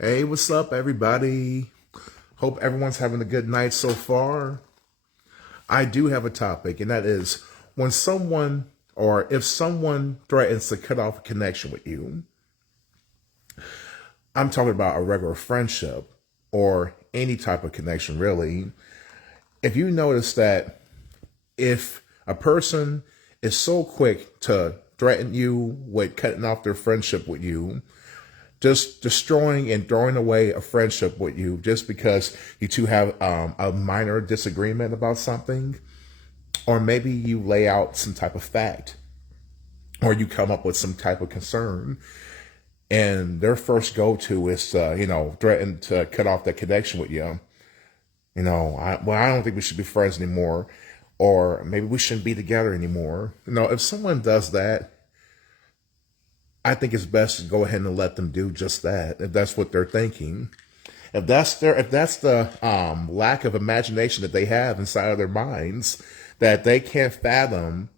Hey, what's up, everybody? Hope everyone's having a good night so far. I do have a topic, and that is when someone or if someone threatens to cut off a connection with you. I'm talking about a regular friendship or any type of connection, really. If you notice that if a person is so quick to threaten you with cutting off their friendship with you, just destroying and throwing away a friendship with you just because you two have a minor disagreement about something, or maybe you lay out some type of fact, or you come up with some type of concern, and their first go-to is threaten to cut off that connection with you. I don't think we should be friends anymore, or maybe we shouldn't be together anymore. If someone does that, I think it's best to go ahead and let them do just that if that's what they're thinking. If that's the lack of imagination that they have inside of their minds, that they can't fathom,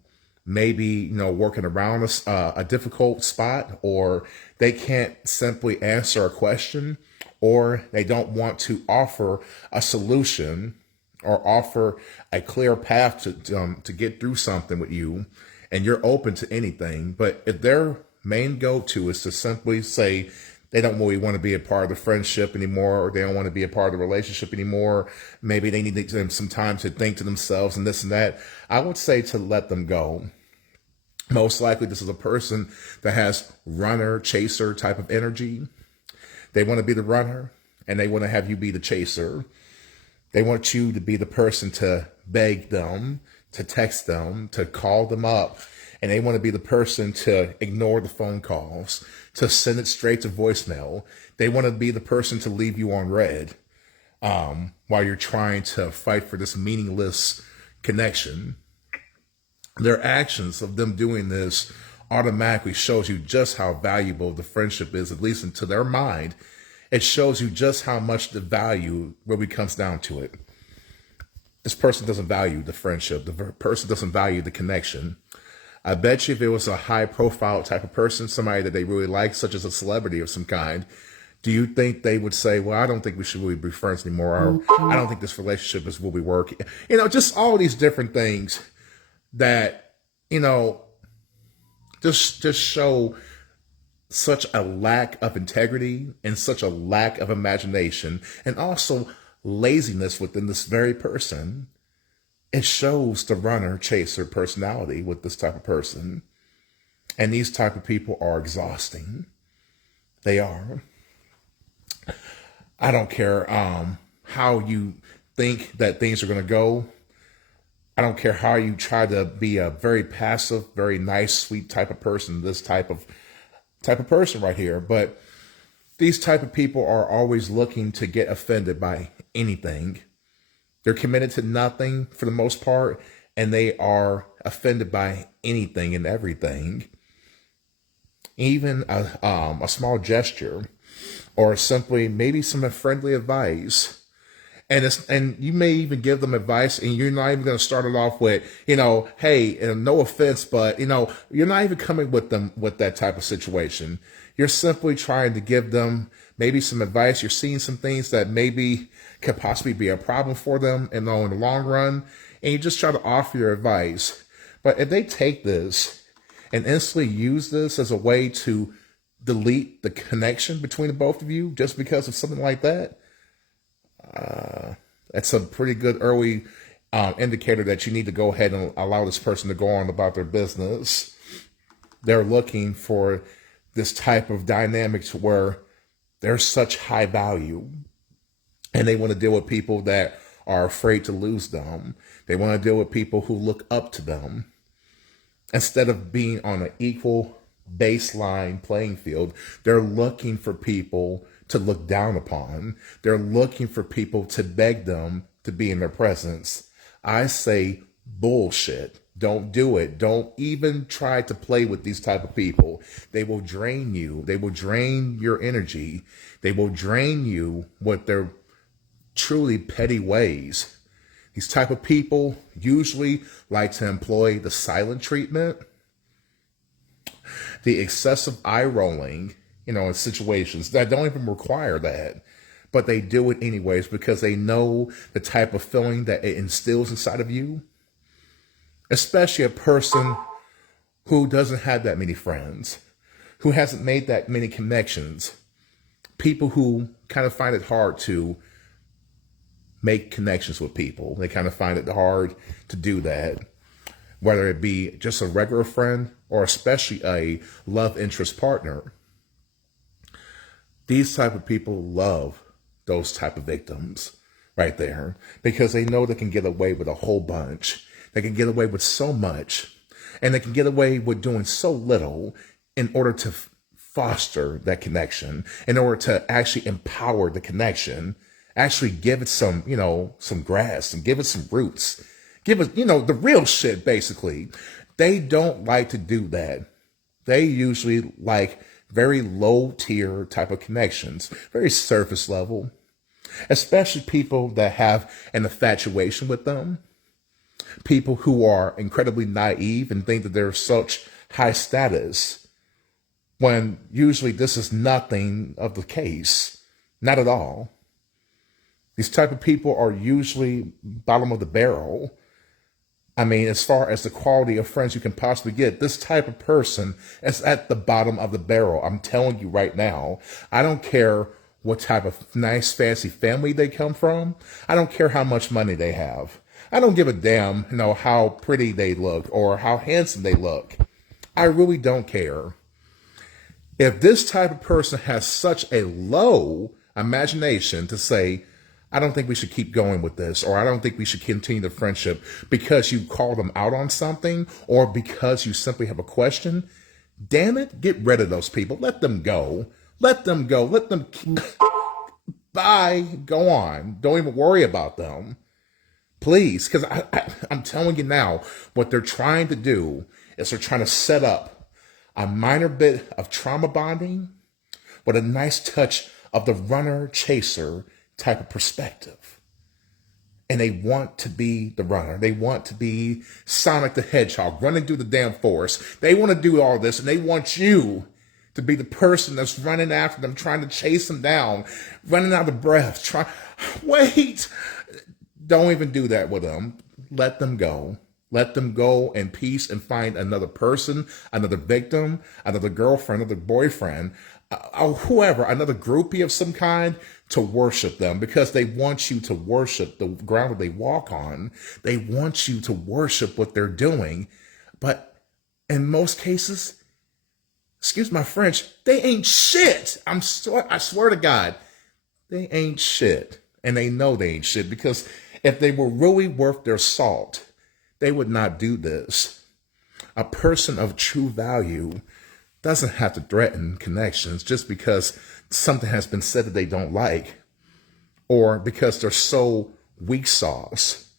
maybe working around a difficult spot, or they can't simply answer a question, or they don't want to offer a solution or offer a clear path to get through something with you, and you're open to anything. But if their main go-to is to simply say they don't really want to be a part of the friendship anymore, or they don't want to be a part of the relationship anymore, maybe they need some time to think to themselves and this and that, I would say to let them go. Most likely this is a person that has runner chaser type of energy. They want to be the runner and they want to have you be the chaser. They want you to be the person to beg them, to text them, to call them up. And they want to be the person to ignore the phone calls, to send it straight to voicemail. They want to be the person to leave you on red while you're trying to fight for this meaningless connection. Their actions of them doing this automatically shows you just how valuable the friendship is, at least into their mind. It shows you just how much the value really comes down to it. This person doesn't value the friendship. The person doesn't value the connection. I bet you if it was a high profile type of person, somebody that they really like, such as a celebrity of some kind, do you think they would say, well, I don't think we should really be friends anymore, or I don't think this relationship is will be working? Just all these different things that, just show such a lack of integrity and such a lack of imagination, and also laziness within this very person. It shows the runner chaser personality with this type of person. And these type of people are exhausting. They are. I don't care how you think that things are going to go. I don't care how you try to be a very passive, very nice, sweet type of person, this type of person right here. But these type of people are always looking to get offended by anything. They're committed to nothing for the most part, and they are offended by anything and everything. Even a small gesture, or simply maybe some friendly advice. And you may even give them advice, and you're not even going to start it off with, hey, no offense, but, you're not even coming with them with that type of situation. You're simply trying to give them maybe some advice. You're seeing some things that maybe could possibly be a problem for them in the long run, and you just try to offer your advice. But if they take this and instantly use this as a way to delete the connection between the both of you just because of something like that, that's a pretty good early indicator that you need to go ahead and allow this person to go on about their business. They're looking for this type of dynamics where there's such high value, and they want to deal with people that are afraid to lose them. They want to deal with people who look up to them. Instead of being on an equal baseline playing field, they're looking for people to look down upon. They're looking for people to beg them to be in their presence. I say bullshit. Don't do it. Don't even try to play with these type of people. They will drain you. They will drain your energy. They will drain you with their truly petty ways. These type of people usually like to employ the silent treatment, the excessive eye rolling, in situations that don't even require that. But they do it anyways because they know the type of feeling that it instills inside of you. Especially a person who doesn't have that many friends, who hasn't made that many connections. People who kind of find it hard to make connections with people. They kind of find it hard to do that, whether it be just a regular friend or especially a love interest partner. These type of people love those type of victims right there because they know they can get away with a whole bunch. They can get away with so much, and they can get away with doing so little in order to foster that connection, in order to actually empower the connection, actually give it some, some grass and give it some roots, give it, the real shit, basically. They don't like to do that. They usually like very low tier type of connections, very surface level, especially people that have an infatuation with them. People who are incredibly naive and think that they're such high status, when usually this is nothing of the case. Not at all. These type of people are usually bottom of the barrel. I mean, as far as the quality of friends you can possibly get, this type of person is at the bottom of the barrel. I'm telling you right now. I don't care what type of nice, fancy family they come from. I don't care how much money they have. I don't give a damn, how pretty they look or how handsome they look. I really don't care. If this type of person has such a low imagination to say, I don't think we should keep going with this, or I don't think we should continue the friendship because you call them out on something or because you simply have a question, damn it, get rid of those people. Let them go. Let them go. Let them bye. Go on. Don't even worry about them. Please, because I'm telling you now, what they're trying to do is they're trying to set up a minor bit of trauma bonding with a nice touch of the runner-chaser type of perspective. And they want to be the runner. They want to be Sonic the Hedgehog, running through the damn forest. They want to do all this, and they want you to be the person that's running after them, trying to chase them down, running out of breath. Wait! Don't even do that with them. Let them go. Let them go in peace and find another person, another victim, another girlfriend, another boyfriend, whoever, another groupie of some kind to worship them, because they want you to worship the ground that they walk on. They want you to worship what they're doing. But in most cases, excuse my French, they ain't shit. I swear to God, they ain't shit. And they know they ain't shit, because if they were really worth their salt, they would not do this. A person of true value doesn't have to threaten connections just because something has been said that they don't like, or because they're so weak sauce.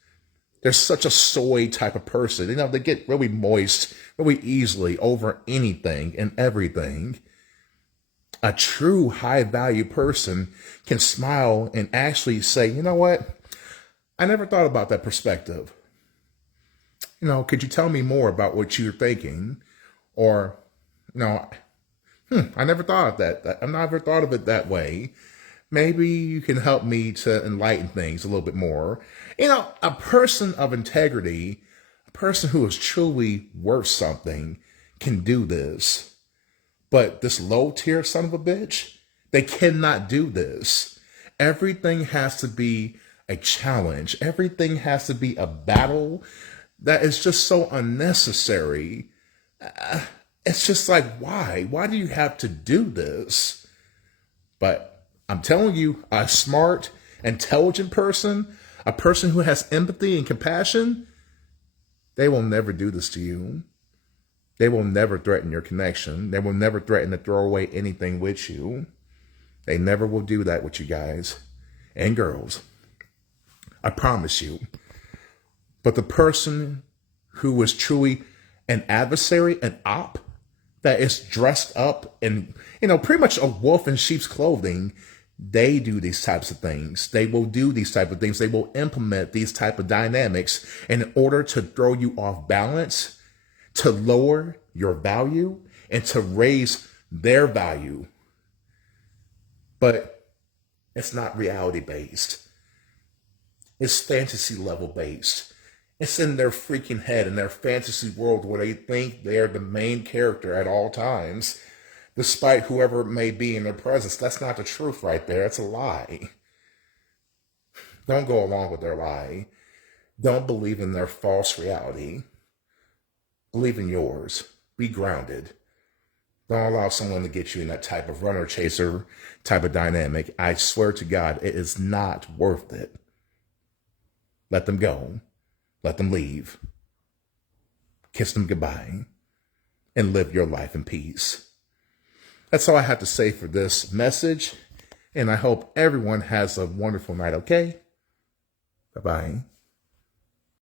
They're such a soy type of person. They get really moist really easily over anything and everything. A true high value person can smile and actually say, you know what? I never thought about that perspective. Could you tell me more about what you're thinking? Or, I never thought of that. I never thought of it that way. Maybe you can help me to enlighten things a little bit more. A person of integrity, a person who is truly worth something, can do this. But this low tier son of a bitch, they cannot do this. Everything has to be a challenge. Everything has to be a battle that is just so unnecessary. It's just like, why? Why do you have to do this? But I'm telling you, a smart, intelligent person, a person who has empathy and compassion, they will never do this to you. They will never threaten your connection. They will never threaten to throw away anything with you. They never will do that with you guys and girls. I promise you. But the person who is truly an adversary, an op, that is dressed up in, pretty much a wolf in sheep's clothing, they do these types of things. They will do these type of things. They will implement these type of dynamics in order to throw you off balance, to lower your value, and to raise their value. but it's not reality based. It's fantasy level based. It's in their freaking head, in their fantasy world where they think they're the main character at all times, despite whoever it may be in their presence. That's not the truth right there. It's a lie. Don't go along with their lie. Don't believe in their false reality. Believe in yours. Be grounded. Don't allow someone to get you in that type of runner chaser type of dynamic. I swear to God, it is not worth it. Let them go. Let them leave. Kiss them goodbye. And live your life in peace. That's all I have to say for this message. And I hope everyone has a wonderful night, okay? Bye-bye.